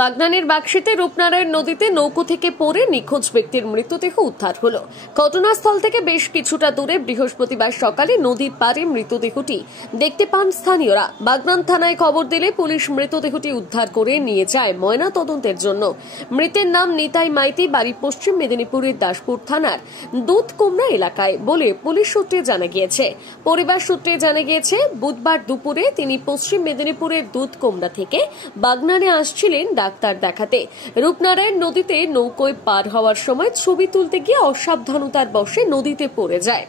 বাগনানের বাক্সিতে রূপনারায়ণ নদীতে নৌকো থেকে পড়ে নিখোঁজ ব্যক্তির মৃতদেহ উদ্ধার হলো। ঘটনাস্থল থেকে বেশ কিছুটা দূরে বৃহস্পতিবার সকালে নদীর পাড়ে মৃতদেহটি দেখতে পান স্থানীয়রা। বাগনান থানায় খবর দিলে পুলিশ মৃতদেহটি উদ্ধার করে নিয়ে যায় ময়না তদন্তের জন্য। মৃতের নাম নিতাই মাইতি, বাড়ি পশ্চিম মেদিনীপুরের দাসপুর থানার দুধকুমড়া এলাকায় বলে পুলিশ সূত্রে জানা গিয়েছে। পরিবার সূত্রে জানা গিয়েছে, বুধবার দুপুরে তিনি পশ্চিম মেদিনীপুরের দুধকুমড়া থেকে বাগনানে আসছিলেন ডাক্তার দেখাতে। রূপনারায়ণ নদীতে নৌকোয় পার হওয়ার সময় ছবি তুলতে গিয়ে অসাবধানতার বশে নদীতে পড়ে যায়।